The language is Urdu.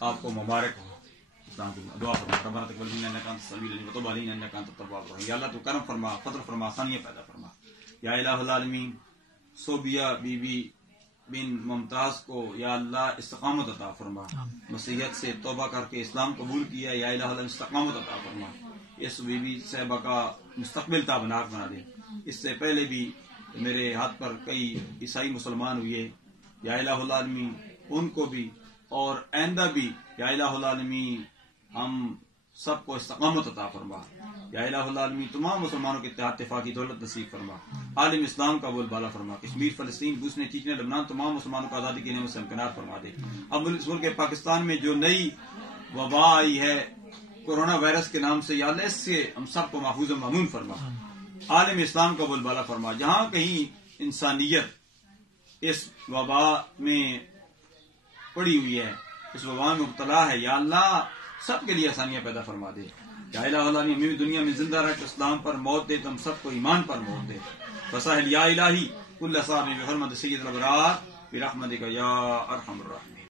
آپ کو مبارک ہو. اسلام کی دعا فرما ربنا تقبل منا انك انت السميع العليم وتب علينا انك انت التواب الرحيم. یا اللہ تو کرم فرما، فضل فرما، آسانیاں پیدا فرما. یا الہ العالمین صوبیہ بی بی بن ممتاز کو یا اللہ استقامت عطا فرما. مسیحیت سے توبہ کر کے اسلام قبول کیا، یا الہ العالمین استقامت عطا فرما. اس بی بی صاحبہ کا مستقبل تابناک بنا دے. اس سے پہلے بھی میرے ہاتھ پر کئی عیسائی مسلمان ہوئے، یا الہ العالمین ان کو بھی اور آئندہ بھی یا الہ العالمین ہم سب کو استقامت عطا فرما. یا الہ العالمین تمام مسلمانوں کے اتحاد اتفاقی دولت نصیب فرما. عالم اسلام کا بول بالا فرما. کشمیر، فلسطین، بوسنیا، چیچنیا، لبنان تمام مسلمانوں کو آزادی کی نعمت سے امکنار فرما دے. اب اس ملک پاکستان میں جو نئی وبا آئی ہے کورونا وائرس کے نام سے، یا اللہ اس سے ہم سب کو محفوظ و مامون فرما. عالم اسلام کا بول بالا فرما. جہاں کہیں انسانیت اس وبا میں پڑی ہوئی ہے، اس وبا میں مبتلا ہے، یا اللہ سب کے لیے آسانیاں پیدا فرما دے. یا الہ العالمین ہمیں دنیا میں زندہ رہ کے اسلام پر موت دے، تم سب کو ایمان پر موت دے. فساہل یا الہی کل صاحب بحرمت سید الابرار برحمتک یا ارحم الراحمین.